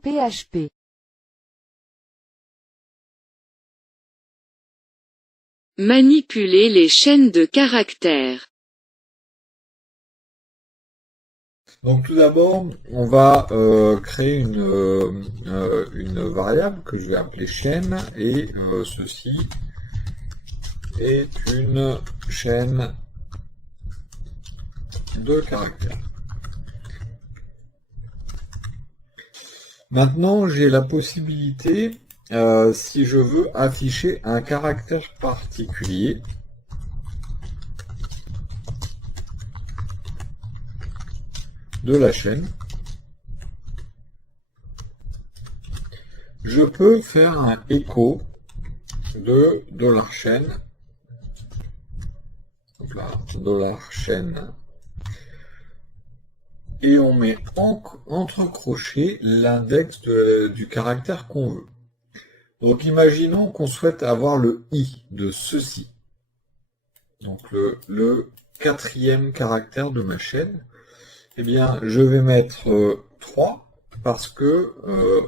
PHP. Manipuler les chaînes de caractères. Donc tout d'abord, on va créer une variable que je vais appeler chaîne et ceci est une chaîne de caractères. Maintenant, j'ai la possibilité, si je veux, afficher un caractère particulier. De la chaîne. Je peux faire un écho de $chaîne. Donc là, $chaîne. Et on met entre crochets l'index du caractère qu'on veut. Donc imaginons qu'on souhaite avoir le i de ceci. Donc le quatrième caractère de ma chaîne. Eh bien, je vais mettre 3 parce que,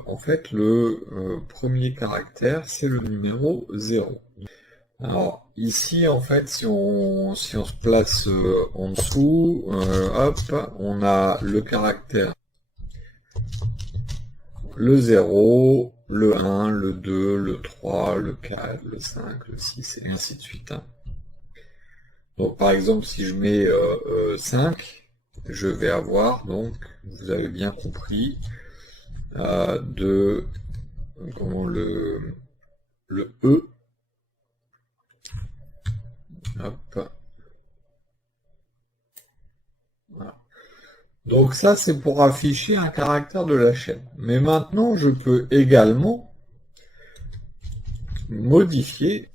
en fait, le premier caractère, c'est le numéro 0. Alors, ici, en fait, si on se place en dessous, hop, on a le caractère, le 0, le 1, le 2, le 3, le 4, le 5, le 6, et ainsi de suite. Hein. Donc, par exemple, si je mets 5, je vais avoir, donc, vous avez bien compris, comment le E. Hop. Voilà. Donc ça, c'est pour afficher un caractère de la chaîne. Mais maintenant, je peux également modifier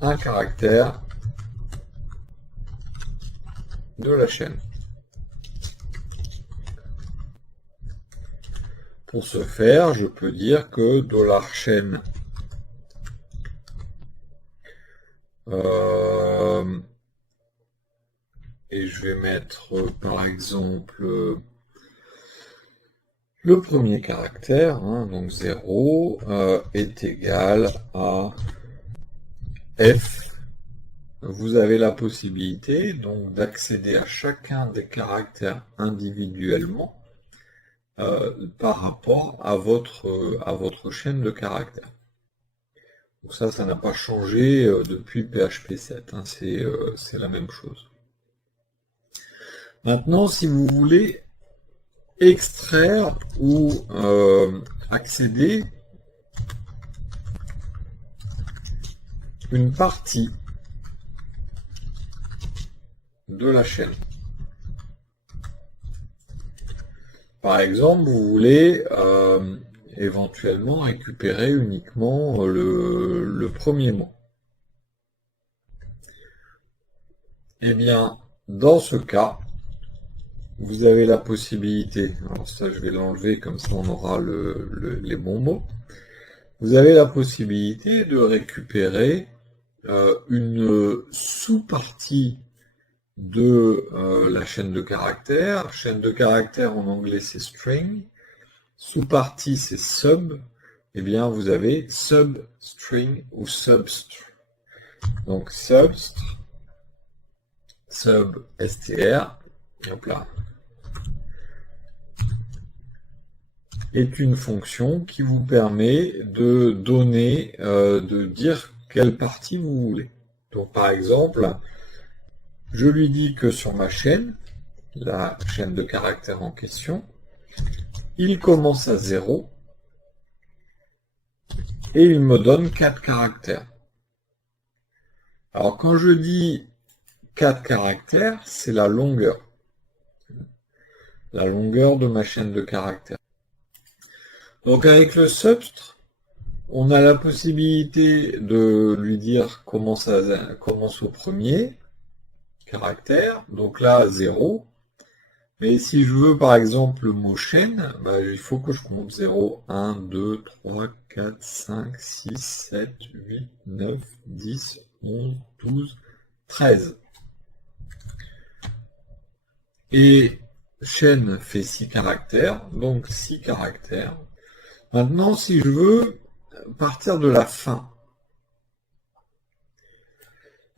un caractère de la chaîne. Pour ce faire, je peux dire que $chaîne et je vais mettre par exemple le premier caractère, hein, donc 0, est égal à F. Vous avez la possibilité donc d'accéder à chacun des caractères individuellement par rapport à votre chaîne de caractères. Donc ça n'a pas changé depuis PHP 7, hein, c'est la même chose. Maintenant, si vous voulez extraire ou accéder une partie de la chaîne. Par exemple, vous voulez éventuellement récupérer uniquement le premier mot. Eh bien, dans ce cas, vous avez la possibilité, alors ça je vais l'enlever comme ça on aura les bons mots, vous avez la possibilité de récupérer une sous-partie de la chaîne de caractères. Chaîne de caractères en anglais c'est string, sous-partie c'est sub, et bien vous avez substring ou substr. Donc substr, str, hop là, est une fonction qui vous permet de donner, de dire quelle partie vous voulez. Donc par exemple, je lui dis que sur ma chaîne, la chaîne de caractères en question, il commence à 0 et il me donne 4 caractères. Alors quand je dis 4 caractères, c'est la longueur de ma chaîne de caractères. Donc avec le substr, on a la possibilité de lui dire commence au premier caractère, donc là 0. Mais si je veux par exemple le mot chaîne, bah, il faut que je compte 0, 1, 2, 3, 4, 5, 6, 7, 8, 9, 10, 11, 12, 13. Et chaîne fait 6 caractères, donc 6 caractères. Maintenant, si je veux partir de la fin,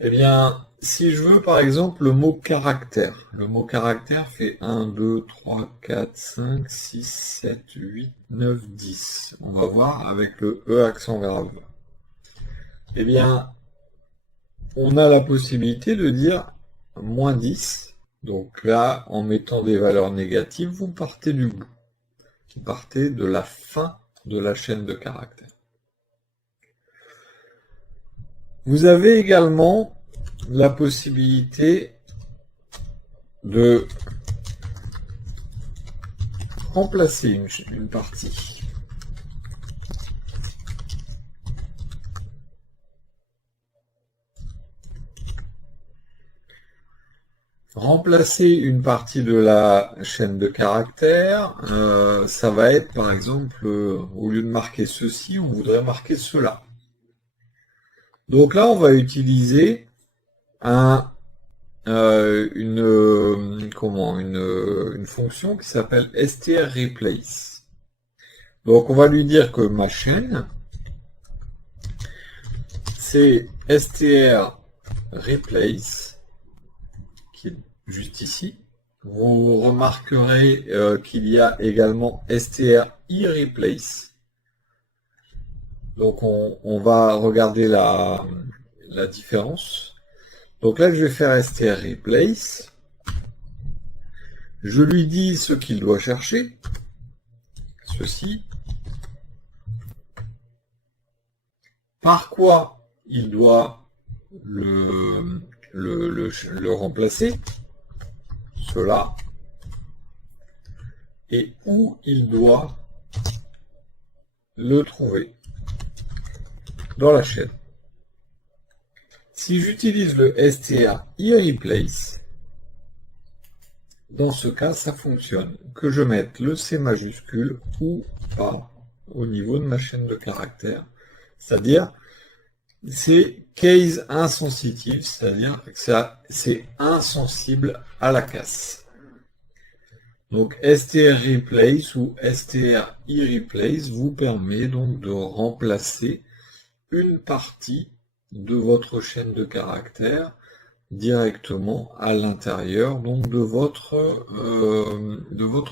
eh bien, si je veux par exemple le mot caractère fait 1, 2, 3, 4, 5, 6, 7, 8, 9, 10. On va voir avec le E accent grave. Eh bien, on a la possibilité de dire moins 10. Donc là, en mettant des valeurs négatives, vous partez du bout. Vous partez de la fin de la chaîne de caractères. Vous avez également la possibilité de remplacer une partie. Remplacer une partie de la chaîne de caractères, ça va être par exemple, au lieu de marquer ceci, on voudrait marquer cela. Donc là, on va utiliser une fonction qui s'appelle strReplace. Donc on va lui dire que ma chaîne, c'est strReplace, qui est juste ici. Vous remarquerez qu'il y a également strIReplace. Donc on va regarder la différence. Donc là, je vais faire strReplace. Je lui dis ce qu'il doit chercher. Ceci. Par quoi il doit le remplacer. Cela. Et où il doit le trouver dans la chaîne. Si j'utilise le strIReplace, dans ce cas, ça fonctionne. Que je mette le C majuscule ou pas au niveau de ma chaîne de caractères. C'est-à-dire, c'est case insensitive, c'est-à-dire que c'est insensible à la casse. Donc strReplace ou strIReplace vous permet donc de remplacer une partie de votre chaîne de caractères directement à l'intérieur donc de votre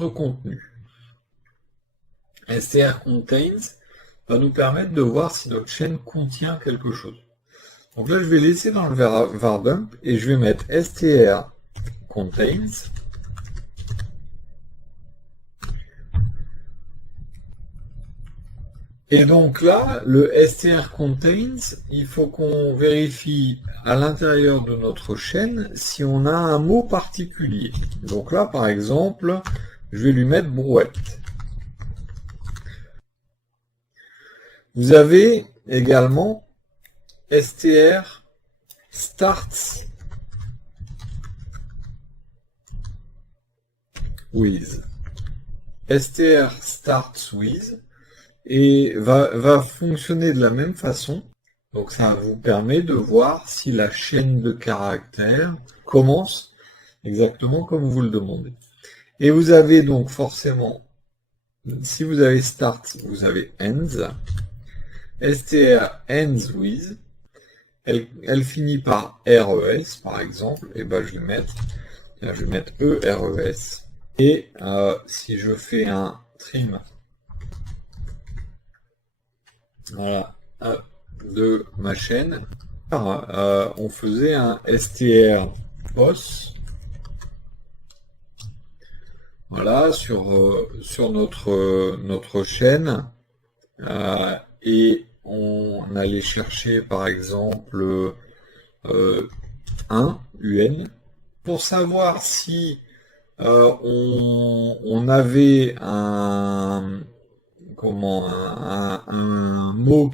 contenu. strContains va nous permettre de voir si notre chaîne contient quelque chose. Donc là, je vais laisser dans le var dump et je vais mettre strContains. Et donc là, le strContains, il faut qu'on vérifie à l'intérieur de notre chaîne si on a un mot particulier. Donc là, par exemple, je vais lui mettre brouette. Vous avez également strStarts with. strStarts with et va fonctionner de la même façon. Donc ça vous permet de voir si la chaîne de caractères commence exactement comme vous le demandez. Et vous avez donc forcément, si vous avez start, vous avez ends. strEnds with, elle finit par RES par exemple, et ben je vais mettre ERES. Et si je fais un trim, voilà, de ma chaîne, on faisait un strPos, voilà, sur notre chaîne, et on allait chercher par exemple un UN pour savoir si on avait un mot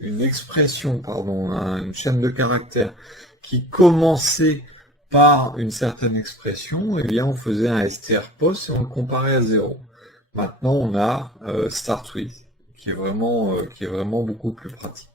une expression, pardon, une chaîne de caractères qui commençait par une certaine expression, et bien on faisait un strPos et on le comparait à 0. Maintenant on a start with, qui est vraiment beaucoup plus pratique.